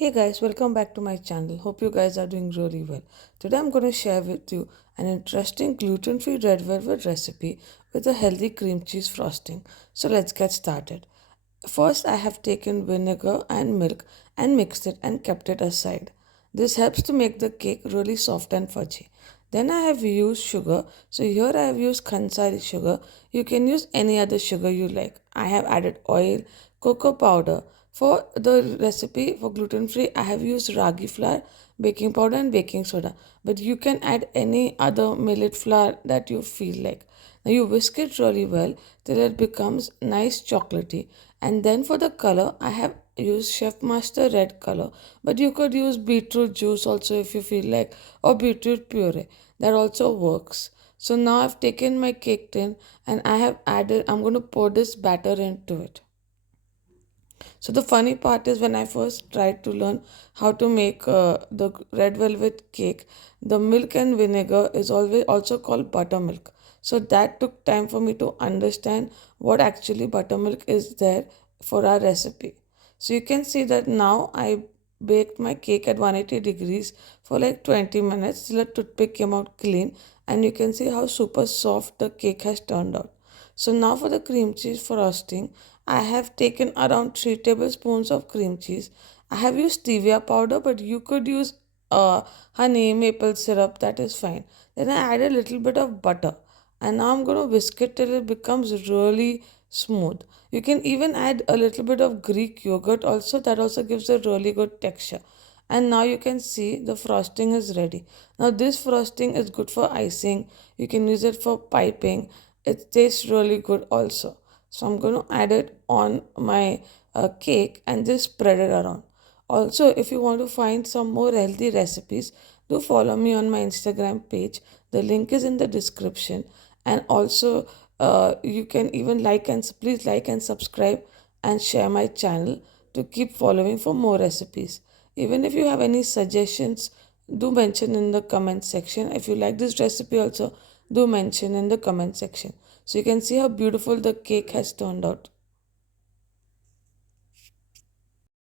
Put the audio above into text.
Hey guys, welcome back to my channel. Hope you guys are doing really well. Today I'm going to share with you an interesting gluten-free red velvet recipe with a healthy cream cheese frosting. So let's get started. First, I have taken vinegar and milk and mixed it and kept it aside. This helps to make the cake really soft and fudgy. Then I have used sugar. So here I have used khansari sugar. You can use any other sugar you like. I have added oil, cocoa powder. For the recipe for gluten free, I have used ragi flour, baking powder, and baking soda. But you can add any other millet flour that you feel like. Now you whisk it really well till it becomes nice chocolatey. And then for the color, I have used Chef Master red color. But you could use beetroot juice also if you feel like, or beetroot puree. That also works. So now I've taken my cake tin and I'm going to pour this batter into it. So the funny part is when I first tried to learn how to make the red velvet cake, the milk and vinegar is always also called buttermilk. So that took time for me to understand what actually buttermilk is there for our recipe. So you can see that now I baked my cake at 180 degrees for like 20 minutes till a toothpick came out clean, and you can see how super soft the cake has turned out. So now for the cream cheese frosting, I have taken around 3 tablespoons of cream cheese. I have used stevia powder, but you could use honey, maple syrup, that is fine. Then I add a little bit of butter, and now I'm going to whisk it till it becomes really smooth. You can even add a little bit of Greek yogurt also, that also gives a really good texture. And now you can see the frosting is ready. Now this frosting is good for icing. You can use it for piping. It tastes really good also. So I'm going to add it on my cake and just spread it around. Also, if you want to find some more healthy recipes, do follow me on my Instagram page. The link is in the description. And also, you can even please like and subscribe and share my channel to keep following for more recipes. Even if you have any suggestions, do mention in the comment section. If you like this recipe also, do mention in the comment section. So you can see how beautiful the cake has turned out.